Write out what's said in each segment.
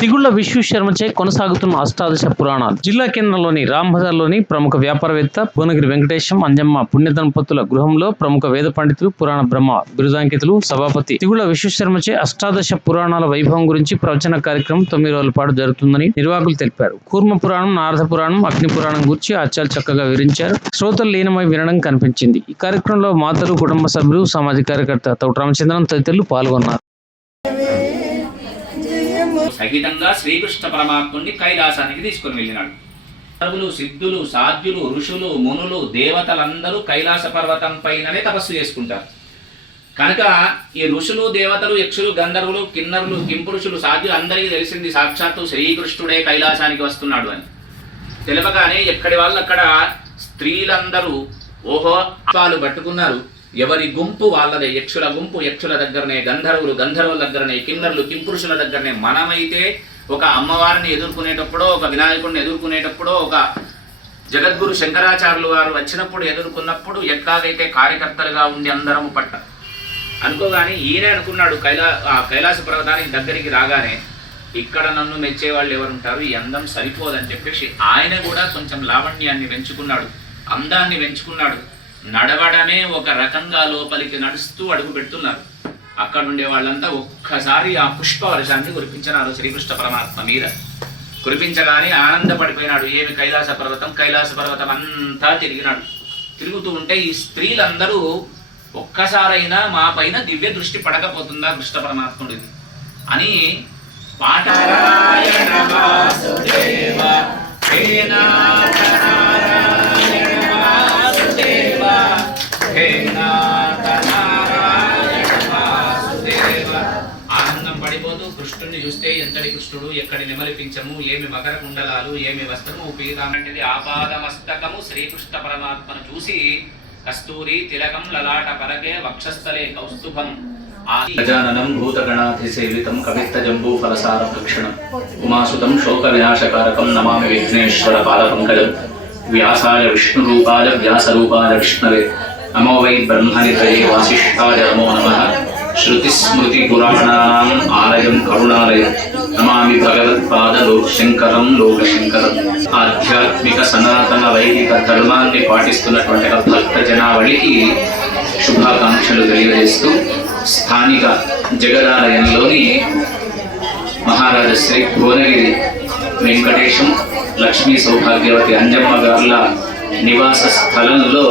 తిగుళ్ల విశ్వశర్మచే కొనసాగుతున్న అష్టాదశ పురాణాలు. జిల్లా కేంద్రంలోని రాంబజార్లోని ప్రముఖ వ్యాపారవేత్త భువనగిరి వెంకటేశం అంజమ్మ పుణ్య దంపతుల గృహంలో ప్రముఖ వేద పండితులు, పురాణ బ్రహ్మ బిరుదాంకితులు సభాపతి తిగుళ్ల విశ్వశర్మచే అష్టాదశ పురాణాల వైభవం గురించి ప్రవచన కార్యక్రమం 9 రోజుల పాటు జరుగుతుందని నిర్వాహకులు తెలిపారు. కూర్మ పురాణం, నారద పురాణం, అగ్ని పురాణం గురించి ఆచార్యులు చక్కగా వివరించారు. శ్రోతలు లీనమై వినడం కనిపించింది. ఈ కార్యక్రమంలో మాతలు, కుటుంబ సభ్యులు, సామాజిక కార్యకర్త తౌట రామచంద్రన్ తదితరులు పాల్గొన్నారు. సహితంగా శ్రీకృష్ణ పరమాత్ముని కైలాసానికి తీసుకుని వెళ్ళినాడు. సర్వులు, సిద్ధులు, సాధ్యులు, ఋషులు, మునులు, దేవతలందరూ కైలాస పర్వతం పైననే తపస్సు చేసుకుంటారు. కనుక ఈ ఋషులు, దేవతలు, యక్షులు, గంధర్వులు, కిన్నరులు, కింపురుషులు, సాధ్యులు అందరికీ తెలిసింది సాక్షాత్తు శ్రీకృష్ణుడే కైలాసానికి వస్తున్నాడు అని. తెలపగానే ఎక్కడి వాళ్ళు అక్కడ స్త్రీలందరూ ఓహో పాలు పట్టుకున్నారు. ఎవరి గుంపు వాళ్ళదే. యక్షుల గుంపు యక్షుల దగ్గరనే, గంధర్వులు గంధర్వుల దగ్గరనే, కిన్నరులు కింపురుషుల దగ్గరనే. మనమైతే ఒక అమ్మవారిని ఎదుర్కొనేటప్పుడో, ఒక వినాయకుడిని ఎదుర్కొనేటప్పుడో, ఒక జగద్గురు శంకరాచార్యులు వారు వచ్చినప్పుడు ఎదుర్కొన్నప్పుడు ఎట్లాగైతే కార్యకర్తలుగా ఉండి అందరము పట్ట అనుకోగానే ఈయనే అనుకున్నాడు కైలాస పర్వతానికి దగ్గరికి రాగానే ఇక్కడ నన్ను మెచ్చేవాళ్ళు ఎవరుంటారు, ఈ అందం సరిపోదని చెప్పేసి ఆయన కూడా కొంచెం లావణ్యాన్ని పెంచుకున్నాడు, అందాన్ని పెంచుకున్నాడు. నడవడమే ఒక రకంగా లోపలికి నడుస్తూ అడుగు పెడుతున్నారు. అక్కడ ఉండే వాళ్ళంతా ఒక్కసారి ఆ పుష్ప వర్షాన్ని కురిపించినారు శ్రీకృష్ణ పరమాత్మ మీద. కురిపించగానే ఆనందపడిపోయినాడు. ఏమి కైలాస పర్వతం అంతా తిరిగినాడు. తిరుగుతూ ఉంటే ఈ స్త్రీలందరూ ఒక్కసారైనా మా పైన దివ్య దృష్టి పడకపోతుందా కృష్ణ పరమాత్ముడిది అని పాట ఆనందం పడిపోతూ కృష్ణుడిని చూస్తే ఎంతటి కృష్ణుడు, ఎక్కడి నిమలిపించము, ఏమి మకర కుండలాలు, ఏమి వస్త్రము పీతామంటిది ఆపాద మస్తకము శ్రీకృష్ణ పరమాత్మను చూసి కస్తూరి తిలకం లలాట పరకే వక్షస్థలే కౌస్తుభం గజాననం భూతగణాధిసేవితం కవిత్తజంబూ ఫలసార భక్షణం ఉమాసుతం శోక వినాశకారకం నమామి విఘ్నేశ్వర పాదపంకజం వ్యాసాయ విష్ణురూపాయ వ్యాసరూపాయ విష్ణవే నమో వై బ్రహ్మనిధయే వాసిష్ఠాయ నమో నమః శృతిస్మృతి పురాణానాం ఆలయం కరుణాలయం నమామి భగవత్పాద శంకరం లోకశంకరం. ఆధ్యాత్మిక సనాతన వైదిక ధర్మాన్ని పాటిస్తున్నటువంటి భక్త జనావళికి శుభాకాంక్షలు తెలియజేస్తూ స్థానిక జగదాలయంలోని మహారాజ శ్రీ భువనగిరి వెంకటేశం, లక్ష్మీ సౌభాగ్యవతి అంజమ్మ గారుల నివాస స్థలంలో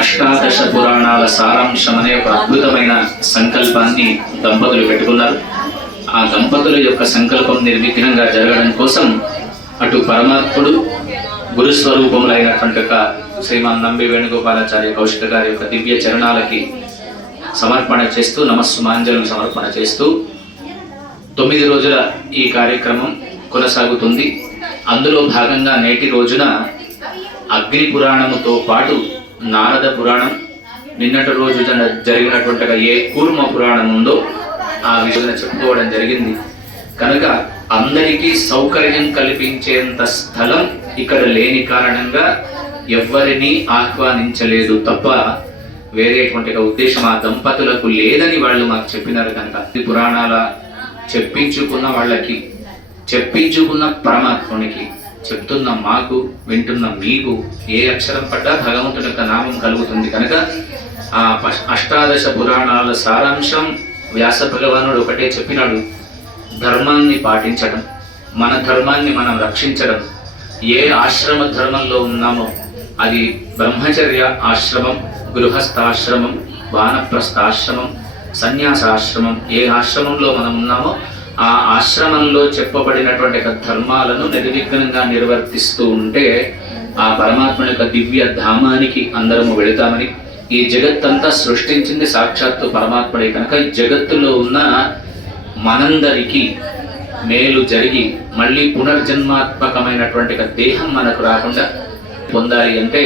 అష్టాదశ పురాణాల సారాంశం అనే ఒక అద్భుతమైన సంకల్పాన్ని దంపతులు పెట్టుకున్నారు. ఆ దంపతుల యొక్క సంకల్పం నిర్విఘ్నంగా జరగడం కోసం అటు పరమాత్ముడు గురుస్వరూపములైనటువంటి శ్రీమాన్ నంబి వేణుగోపాలాచార్య కౌశిక గారి యొక్క దివ్య చరణాలకి సమర్పణ చేస్తూ నమస్సుమాంజలు సమర్పణ చేస్తూ 9 రోజుల ఈ కార్యక్రమం కొనసాగుతుంది. అందులో భాగంగా నేటి రోజున అగ్ని పురాణముతో పాటు నారద పురాణం, నిన్నటి రోజు జరిగినటువంటి ఏ కూర్మ పురాణం ఉందో ఆ విషయం చెప్పుకోవడం జరిగింది. కనుక అందరికీ సౌకర్యం కల్పించేంత స్థలం ఇక్కడ లేని కారణంగా ఎవ్వరినీ ఆహ్వానించలేదు తప్ప వేరేటువంటి ఉద్దేశం ఆ దంపతులకు లేదని వాళ్ళు మాకు చెప్పినారు. కనుక ఈ పురాణాల చెప్పించుకున్న వాళ్ళకి, చెప్పించుకున్న పరమాత్మునికి, చెప్తున్న మాకు, వింటున్న మీకు ఏ అక్షరం పడ్డా భగవంతుని యొక్క నామం కలుగుతుంది. కనుక ఆ అష్టాదశ పురాణాల సారాంశం వ్యాస భగవానుడు ఒకటే చెప్పినాడు, ధర్మాన్ని పాటించడం, మన ధర్మాన్ని మనం రక్షించడం. ఏ ఆశ్రమ ధర్మంలో ఉన్నామో అది బ్రహ్మచర్య ఆశ్రమం, గృహస్థాశ్రమం, వానప్రస్థాశ్రమం, సన్యాసాశ్రమం, ఏ ఆశ్రమంలో మనం ఉన్నామో ఆ ఆశ్రమంలో చెప్పబడినటువంటి ధర్మాలను నిర్విఘ్నంగా నిర్వర్తిస్తూ ఉంటే ఆ పరమాత్మ యొక్క దివ్య ధామానికి అందరము వెళతామని. ఈ జగత్తంతా సృష్టించింది సాక్షాత్తు పరమాత్ముడే. కనుక ఈ జగత్తులో ఉన్న మనందరికీ మేలు జరిగి మళ్ళీ పునర్జన్మాత్మకమైనటువంటి దేహం మనకు రాకుండా పొందాలి అంటే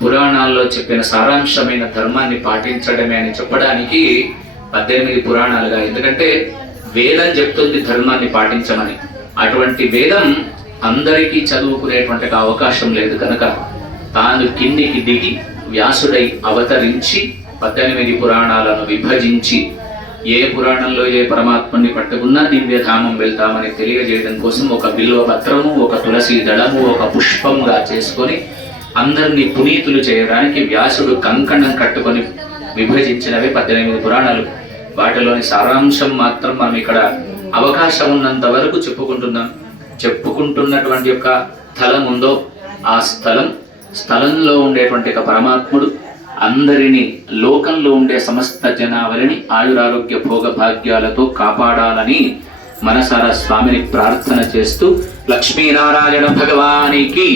పురాణాల్లో చెప్పిన సారాంశమైన ధర్మాన్ని పాటించడమే అని చెప్పడానికి 18 పురాణాలుగా. ఎందుకంటే వేదం చెప్తుంది ధర్మాన్ని పాటించమని. అటువంటి వేదం అందరికీ చదువుకునేటువంటి అవకాశం లేదు. కనుక తాను కిందికి దిగి వ్యాసుడై అవతరించి 18 పురాణాలను విభజించి ఏ పురాణంలో ఏ పరమాత్మని పట్టుకున్నా దివ్యధామం వెళ్తామని తెలియజేయడం కోసం ఒక బిల్వ పత్రము, ఒక తులసి దళము, ఒక పుష్పంగా చేసుకొని అందరినీ పునీతులు చేయడానికి వ్యాసుడు కంకణం కట్టుకొని విభజించినవి 18 పురాణాలు. వాటిలోని సారాంశం మాత్రం మనం ఇక్కడ అవకాశం ఉన్నంత వరకు చెప్పుకుంటున్నటువంటి యొక్క స్థలం ఉందో ఆ స్థలంలో ఉండేటువంటి ఒక పరమాత్ముడు అందరినీ, లోకంలో ఉండే సమస్త జనావళిని ఆయురారోగ్య భోగ భాగ్యాలతో కాపాడాలని మనసారా స్వామిని ప్రార్థన చేస్తూ లక్ష్మీనారాయణ భగవానికి